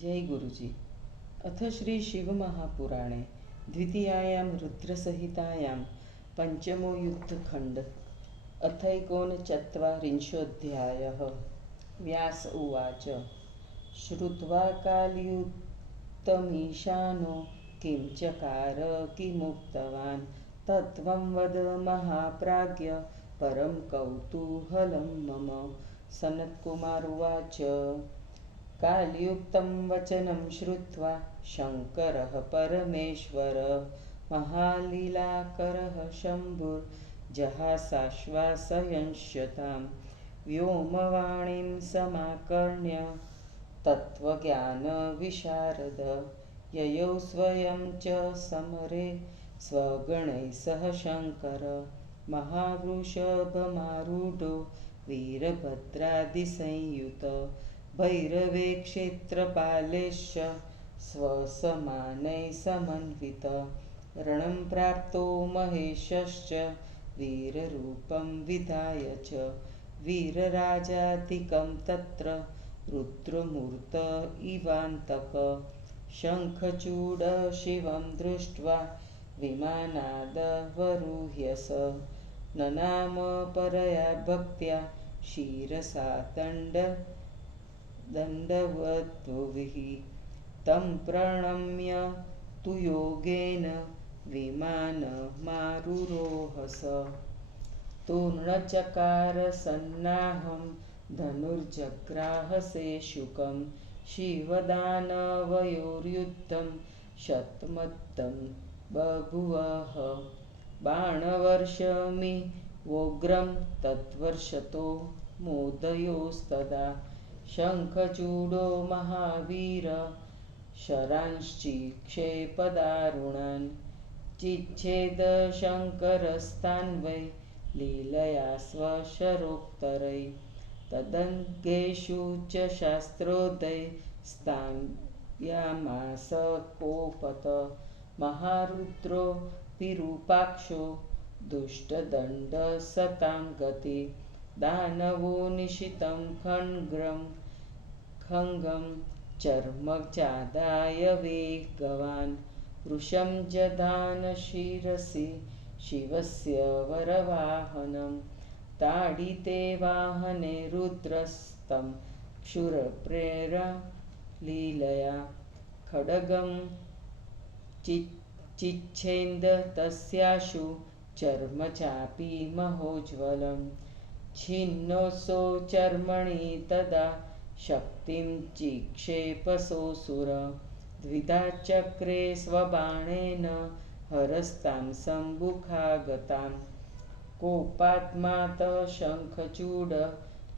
जय गुरुजी। अथ श्री शिवमहापुराणे द्वितीयायां रुद्रसहितायां पंचमो युद्धखण्ड अथैकोनचत्वारिंशोऽध्यायः। व्यास उवाच। श्रुत्वा कालयुक्तमीशानो किं चकार किमुक्तवान् तत्त्वं वद महाप्राज्ञ परं कौतूहलं मम। सनत्कुमार उवाच। कालयुक्तं वचनं श्रुत्वा शङ्करः परमेश्वर महालीलाकरः शम्भुर्जहासाश्वासयंश्यतां व्योमवाणीं समाकर्ण्य तत्त्वज्ञानविशारद ययौ स्वयं च समरे स्वगणैः सह शङ्कर महावृषभमारूढो वीरभद्रादिसंयुत भैरवे क्षेत्रपालेश्च स्वसमानैः समन्वित रणं प्राप्तो महेशश्च वीररूपं विधाय च वीरराजाधिकं तत्र रुद्रमूर्त इवान्तक शङ्खचूडशिवं दृष्ट्वा विमानादवरुह्य स ननाम परया भक्त्या शिरसा दण्डवद्भुविः तं प्रणम्य तु योगेन विमानमारुरोहस तूर्णचकारसन्नाहं धनुर्जग्राहसे शुकं शिवदानवयोर्युद्धं शतमत्तं बभुवः बाणवर्षमिवोग्रं तद्वर्षतो मोदयोस्तदा शङ्खचूडो महावीर शरांश्चिक्षेपदारुणान् चिच्छेद शङ्करस्तान् वै लीलया स्वशरोत्तरै तदङ्गेषु च शास्त्रोदये स्थापयामास कोपत महारुद्रो विरूपाक्षो दुष्टदण्डसतां गति दानवो निशितं खङ्गं चर्मचादाय वेगवान् वृषं जधान शिरसि शिवस्य वरवाहनं ताडिते वाहने रुद्रस्तं क्षुरप्रेरलीलया खड्गं चिच्छेद तस्याशु चर्मचापि महोज्ज्वलं छिन्नोऽसौ चर्मणि तदा शक्तिं चिक्षेपसोऽसुर द्विधा चक्रे स्वबाणेन हरस्तां सम्मुखागतां कोपात्मात शङ्खचूड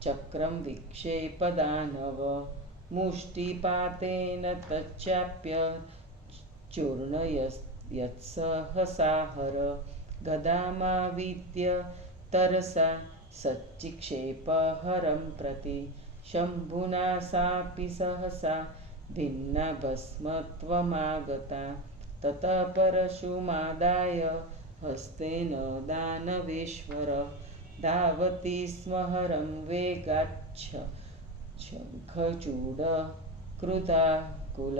चक्रं विक्षेपदानव मुष्टिपातेन तच्चाप्य चूर्णयत्सहसा हर गदामाविद्य तरसा सच्चिक्षेपहरं प्रति शम्भुना सापि सहसा भिन्ना भस्मत्वमागता ततः परशुमादाय हस्तेन दानवेश्वर धावति स्म हरं वेगाच्छ शङ्खचूड कृताकुल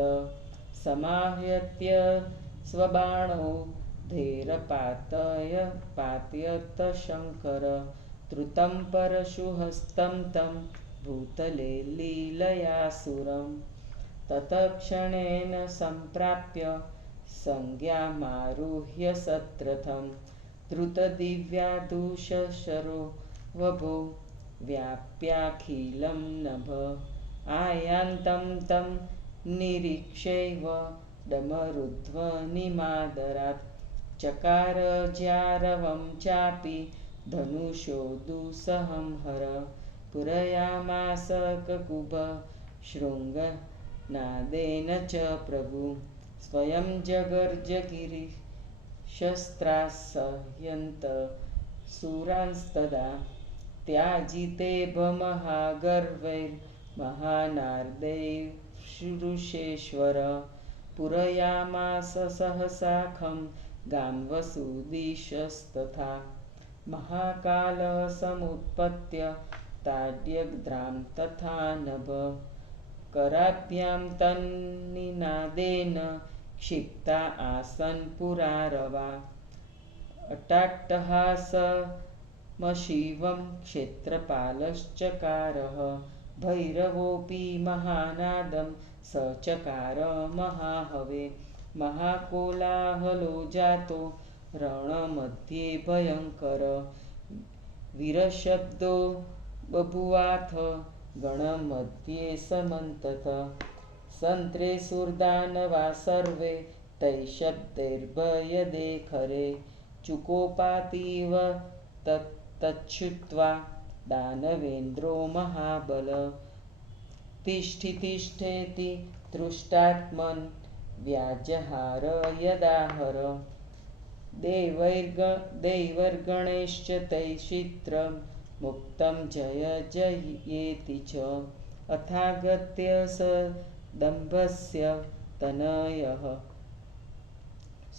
समाहृत्य स्वबाणौ धैर्यपातयत शङ्कर द्रुतं परशुहस्तं तं भूतले लीलयासुरं तत्क्षणेन सम्प्राप्य संज्ञामारुह्य सत्रथं द्रुतदिव्यादुषशरो वभो व्याप्याखिलं नभ आयान्तं तं निरीक्ष्यैव डमरुध्वनिमादरात् चकार ज्यारवं चापि धनुषो दुस्सहं हर पूरयामास ककुभ शृङ्गनादेन च प्रभु स्वयं जगर्जगिरिशस्त्रासह्यन्त सुरांस्तदा त्याजिते महानार्दैर्षुरुषेश्वर पूरयामास सहसाखं गां वसुदिशस्तथा महाकालः समुत्पत्य ताड्यग्द्रां तथा नभ कराभ्यां तन्निनादेन क्षिप्ता आसन् पुरारवा अट्टहासमशिवं क्षेत्रपालश्चकारः भैरवोऽपि महानादं सचकार महाहवे महाकोलाहलो जातो रणमध्ये भयङ्कर वीरशब्दो बभुवाथ गणमध्ये समन्तत सन्त्रे सुरदानवा सर्वे तैः शब्दैर्भयदे खरे चुकोपातीव तच्छ्रुत्वा दानवेन्द्रो महाबल तिष्ठि तिष्ठेति तृष्टात्मन् व्याजहार यदाहर दैवैर्गणैश्च तैश्चित्रं मुक्तं जय जयेति च अथागत्य स दम्भस्य तनयः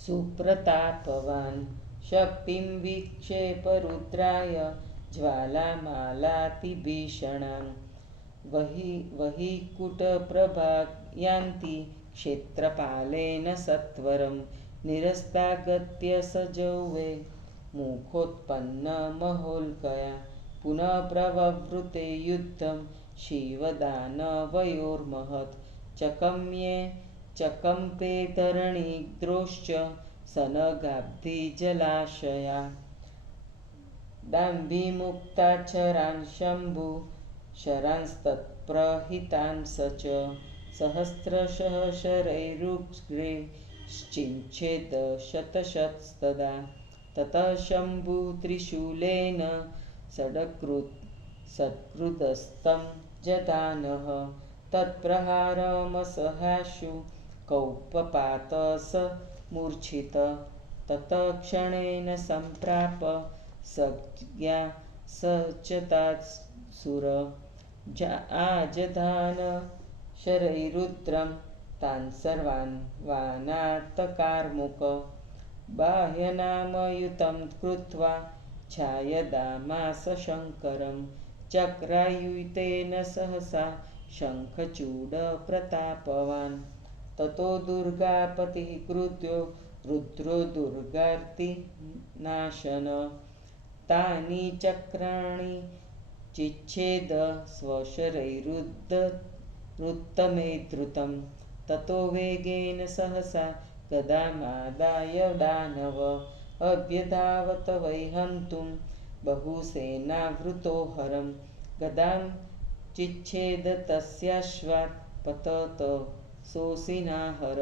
सुप्रतापवान् शक्तिं विक्षेप रुद्राय ज्वालामालातिभीषणां वहीकुटप्रभायान्ति क्षेत्रपालेन सत्वरं निरस्तागत्य सजौवे मुखोत्पन्नमहोल्कया पुनः प्रववृते युद्धं शिवदानवयोर्महत् चकम्पे धरणिद्रोश्च सनगाब्धिजलाशया दाम्भिमुक्ताक्षरान् शम्भु शरांस्तत्प्रहितान् स च सहस्रशः शरैरुग्रैश्चिच्छेद शतशतस्तदा ततः शम्भु त्रिशूलेन सत्कृदस्तं जधानः तत्प्रहारमसहाशु कौपपात स मूर्छित ततः क्षणेन सम्प्राप सज्ञा सचतात्सुर आजधान शरैरुद्रं तान् सर्वान् वानात्तकार्मुक बाह्यनामयुतं कृत्वा छायदामास शङ्करं चक्रायुतेन सहसा शङ्खचूडप्रतापवान् ततो दुर्गापतिः क्रुद्धो रुद्रो दुर्गार्तिनाशन तानि चक्राणि चिच्छेद स्वशरैरुद्धमे द्रुतं ततो वेगेन सहसा गदामादाय दानव अभ्यधावत वै हन्तुं बहुसेनावृतो हरं गदां चिच्छेद तस्याश्वात् पतत सोऽसिनाहर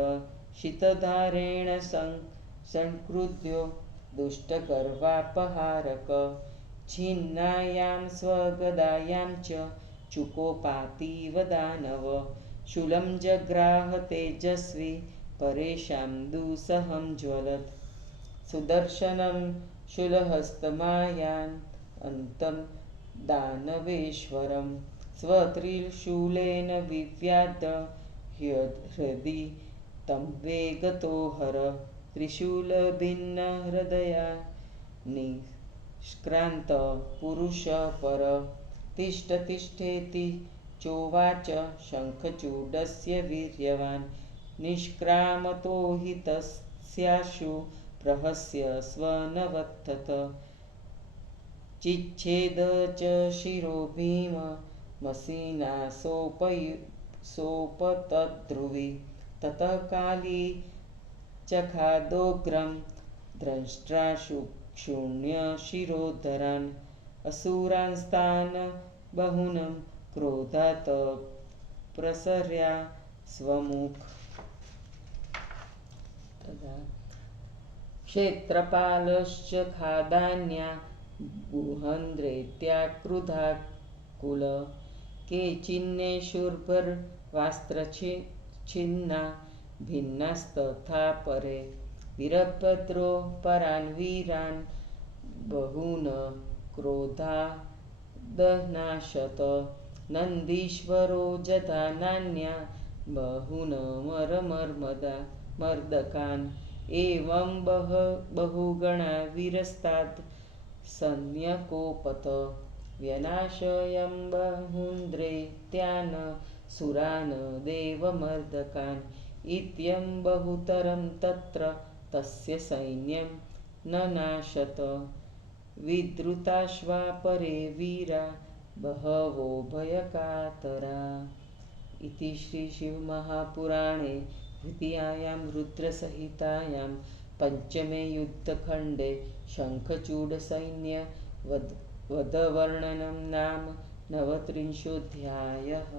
शीतधारेण संक्रुध्यो दुष्टगर्वापहारक छिन्नायां स्वगदायां च चुकोपातीव दानव शूलं जग्राह तेजस्वी परेषां दुःसहं ज्वलत् सुदर्शनं शूलहस्तमायान् अन्तं दानवेश्वरं स्वत्रिशूलेन विव्याध हृदि तं वेगतो हर त्रिशूलभिन्नहृदया निष्क्रान्त पुरुषपर तिष्ठ तिष्ठेति चोवाच शङ्खचूडस्य वीर्यवान् निष्क्रामतो हि तस्याशु प्रहस्य स्वनवत्थत चिच्छेद च शिरो भीममसिना सोपतद्रुवि ततः काली चखादोग्रं द्रष्ट्राशुक्षुण्यशिरोधरान् असुरांस्तान् बहुनं क्रोधात् प्रसर्या स्वमुख तदा क्षेत्रपालश्च खादान्या गुहन्द्रेत्याक्रुधाकुल केचिन्नेषुर्भर्वास्त्रच्छिन्ना भिन्नास्तथा परे वीरभद्रो परान् वीरान् बहून् क्रोधादनाशत नन्दीश्वरो जधानान्या बहून् मर्दकान् एवं बहुगणा वीरस्तात् सन्यकोपत व्यनाशयं बहुन्द्रेत्यान् सुरान् देवमर्दकान् इत्यं बहुतरं तत्र तस्य सैन्यं न नाशत विद्रुताश्वा परे वीरा बहवो भयकातरा। इति श्री शिवमहापुराणे द्वितीयायां रुद्रसहितायां पंचमे युद्धखंडे शंखचूडसैन्य वधवर्णनं नाम 39वाध्यायः।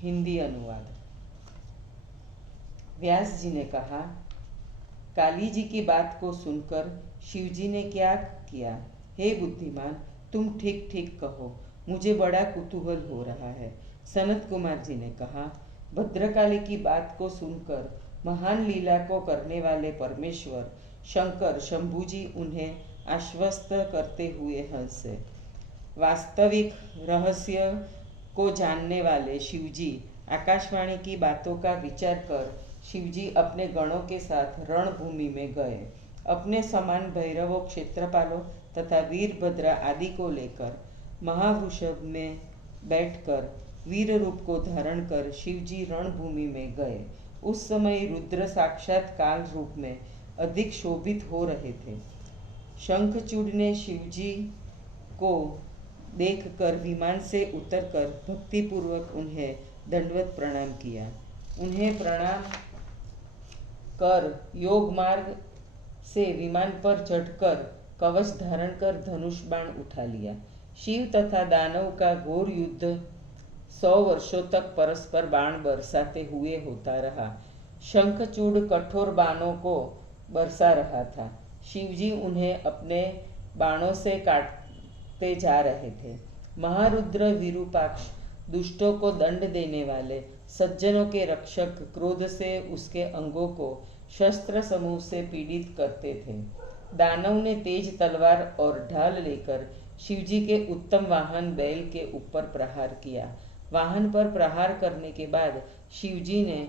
हिंदी अनुवाद। व्यास जी ने कहा, काली जी की बात को सुनकर शिवजी ने क्या किया? हे बुद्धिमान, तुम ठीक ठीक कहो, मुझे बड़ा कुतूहल हो रहा है। सनत कुमार जी ने कहा, भद्रकाली की बात को सुनकर महान लीला को करने वाले परमेश्वर शंकर शंभुजी उन्हें आश्वस्त करते हुए हंसे। वास्तविक रहस्य को जानने वाले शिवजी आकाशवाणी की बातों का विचार कर शिवजी अपने गणों के साथ रणभूमि में गए। अपने समान भैरवों, क्षेत्रपालों तथा वीरभद्रा आदि को लेकर महावृषभ में बैठकर वीर रूप को धारण कर शिवजी रणभूमि में गए। उस समय रुद्र साक्षात काल रूप में अधिक शोभित हो रहे थे। शंखचूड़ ने शिवजी को देखकर विमान से उतरकर भक्तिपूर्वक उन्हें दंडवत प्रणाम किया। उन्हें प्रणाम कर योग मार्ग से विमान पर चढ़कर कवच धारण कर धनुष बाण उठा लिया। शिव तथा दानव का घोर युद्ध 100 वर्षों तक परस्पर बाण बरसाते हुए होता रहा। शंखचूड़ कठोर बाणों को बरसा रहा था। शिवजी उन्हें अपने बाणों से काटते जा रहे थे। महारुद्र विरूपाक्ष दुष्टों को दंड देने वाले, सज्जनों के रक्षक, क्रोध से उसके अंगों को शस्त्र समूह से पीड़ित करते थे। दानव ने तेज तलवार और ढाल लेकर शिवजी के उत्तम वाहन बैल के ऊपर प्रहार किया। वाहन पर प्रहार करने के बाद शिवजी ने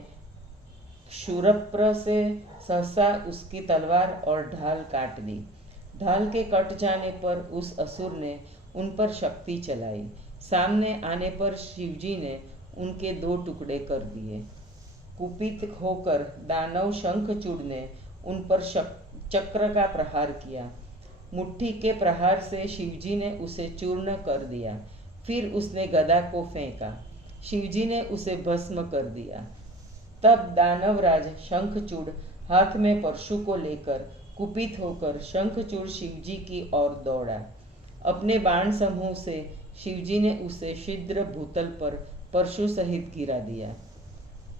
शूरप्र से सहसा उसकी तलवार और ढाल काट दी। ढाल के कट जाने पर उस असुर ने उन पर शक्ति चलाई। सामने आने पर शिवजी ने उनके 2 टुकड़े कर दिए। कुपित होकर दानव शंखचूड़ ने उन पर चक्र का प्रहार किया। मुट्ठी के प्रहार से शिवजी ने उसे चूर्ण कर दिया। फिर उसने गदा को फेंका। शिवजी ने उसे भस्म कर दिया। तब दानवराज शंखचूड़ हाथ में परशु को लेकर कुपित होकर शंखचूड़ शिवजी की ओर दौड़ा। अपने बाण समूह से शिवजी ने उसे शीघ्र भूतल पर परशु सहित गिरा दिया।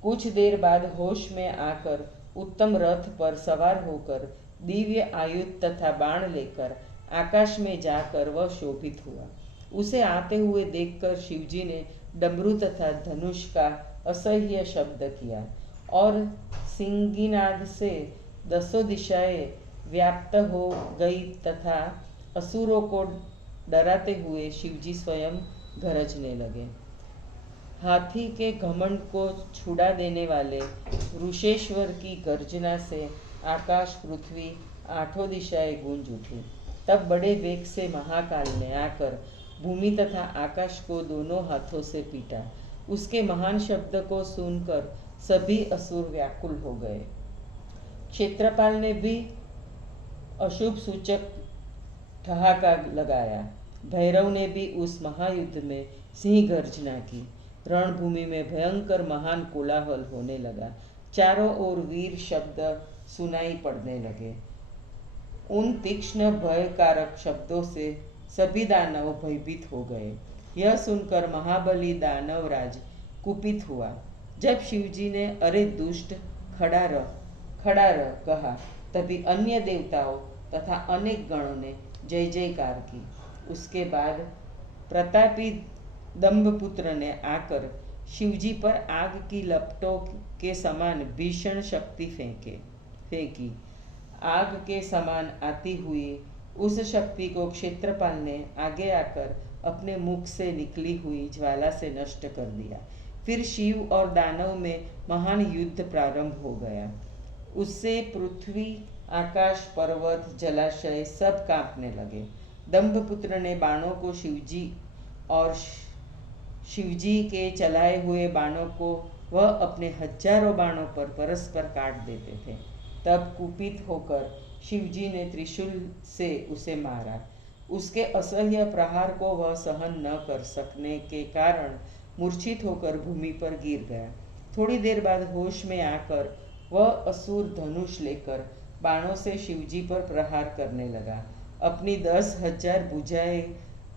कुछ देर बाद होश में आकर उत्तम रथ पर सवार होकर दिव्य आयुध तथा बाण लेकर आकाश में जाकर वह शोभित हुआ। उसे आते हुए देखकर शिवजी ने डमरू तथा धनुष का असह्य शब्द किया और सिंगिनाद से 10 दिशाएं व्याप्त हो गई तथा असुरों को डराते हुए शिवजी स्वयं गरजने लगे। हाथी के घमंड को छुड़ा देने वाले ऋषेश्वर की गर्जना से आकाश, पृथ्वी, 8 दिशाएं गूंज उठी। तब बड़े वेग से महाकाल ने आकर भूमि तथा आकाश को दोनों हाथों से पीटा। उसके महान शब्द को सुनकर सभी असुर व्याकुल हो गए। क्षेत्रपाल ने भी अशुभ सूचक ठहाका लगाया। भैरव ने भी उस महायुद्ध में सिंह गर्जना की। रणभूमि में भयंकर महान कोलाहल होने लगा। चारों ओर वीर शब्द सुनाई पड़ने लगे। उन तीक्ष्ण भयकारक शब्दों से सभी दानव भयभीत हो गए। यह सुनकर महाबली दानवराज कुपित हुआ। जब शिवजी ने अरे दुष्ट, खड़ा रह कहा, तभी अन्य देवताओं तथा अनेक गणों ने जय जयकार की। उसके बाद प्रतापी दंभपुत्र ने आकर शिवजी पर आग की लपटों के समान भीषण शक्ति फेंकी। आग के समान आती हुई उस शक्ति को क्षेत्रपाल ने आगे आकर अपने मुख से निकली हुई ज्वाला से नष्ट कर दिया। फिर शिव और दानव में महान युद्ध प्रारंभ हो गया। उससे पृथ्वी, आकाश, पर्वत, जलाशय सब कांपने लगे। दंभपुत्र ने बाणों को शिवजी और शिवजी के चलाए हुए बाणों को वह अपने हजारों बाणों पर परस्पर काट देते थे। तब कुपित होकर शिवजी ने त्रिशूल से उसे मारा। उसके असह्य प्रहार को वह सहन न कर सकने के कारण मूर्छित होकर भूमि पर गिर गया। थोड़ी देर बाद होश में आकर वह असुर धनुष लेकर बाणों से शिवजी पर प्रहार करने लगा। अपनी 10,000 भुजाएं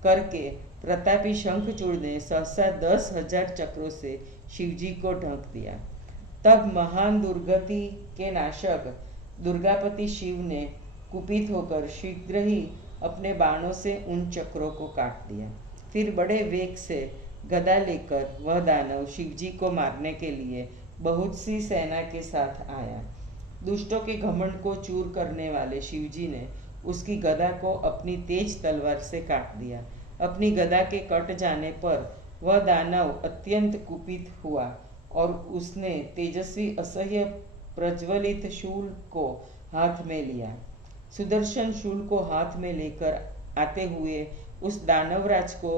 करके प्रतापी शंखचूड़ ने सहसा 10,000 चक्रों से शिवजी को ढक दिया। तब महान दुर्गति के नाशक दुर्गापति शिव ने कुपित होकर शीघ्र ही अपने बाणों से उन चक्रों को काट दिया। फिर बड़े वेग से गदा लेकर वह दानव शिवजी को मारने के लिए बहुत सी सेना के साथ आया। दुष्टों के घमंड को चूर करने वाले शिवजी ने उसकी गदा को अपनी तेज तलवार से काट दिया। अपनी गदा के कट जाने पर वह दानव अत्यंत कुपित हुआ और उसने तेजस्वी असह्य प्रज्वलित शूल को हाथ में लिया। सुदर्शन शूल को हाथ में लेकर आते हुए उस दानवराज को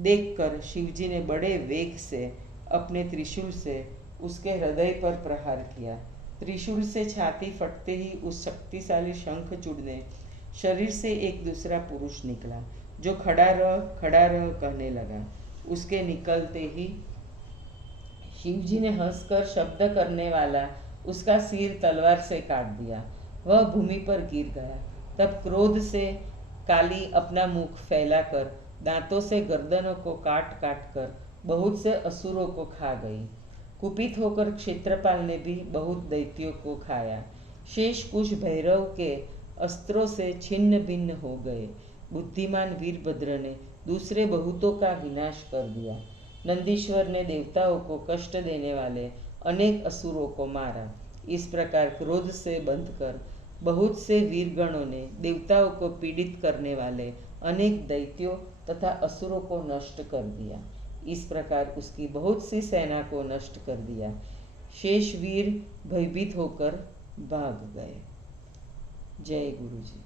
देखकर शिवजी ने बड़े वेग से अपने त्रिशूल से उसके हृदय पर प्रहार किया। त्रिशूल से छाती फटते ही उस शक्तिशाली शंखचूड़ ने शरीर से एक दूसरा पुरुष निकला, जो खड़ा रह कहने लगा। उसके निकलते ही शिवजी ने हंसकर शब्द करने वाला उसका सिर तलवार से काट दिया। वह भूमि पर गिर गया। तब क्रोध से काली अपना मुख फैलाकर दांतों से गर्दनों को काट काट कर बहुत से असुरों को खा गई। कुपित होकर क्षेत्रपाल ने भी बहुत दैत्यों को खाया। शेष कुछ भैरव के अस्त्रों से छिन्न भिन्न हो गए। बुद्धिमान वीरभद्र ने दूसरे बहुतों का विनाश कर दिया। नंदीश्वर ने देवताओं को कष्ट देने वाले अनेक असुरों को मारा। इस प्रकार क्रोध से बंधकर बहुत से वीरगणों ने देवताओं को पीड़ित करने वाले अनेक दैत्यों तथा असुरों को नष्ट कर दिया। इस प्रकार उसकी बहुत सी सेना को नष्ट कर दिया। शेष वीर भयभीत होकर भाग गए। जय गुरु जी।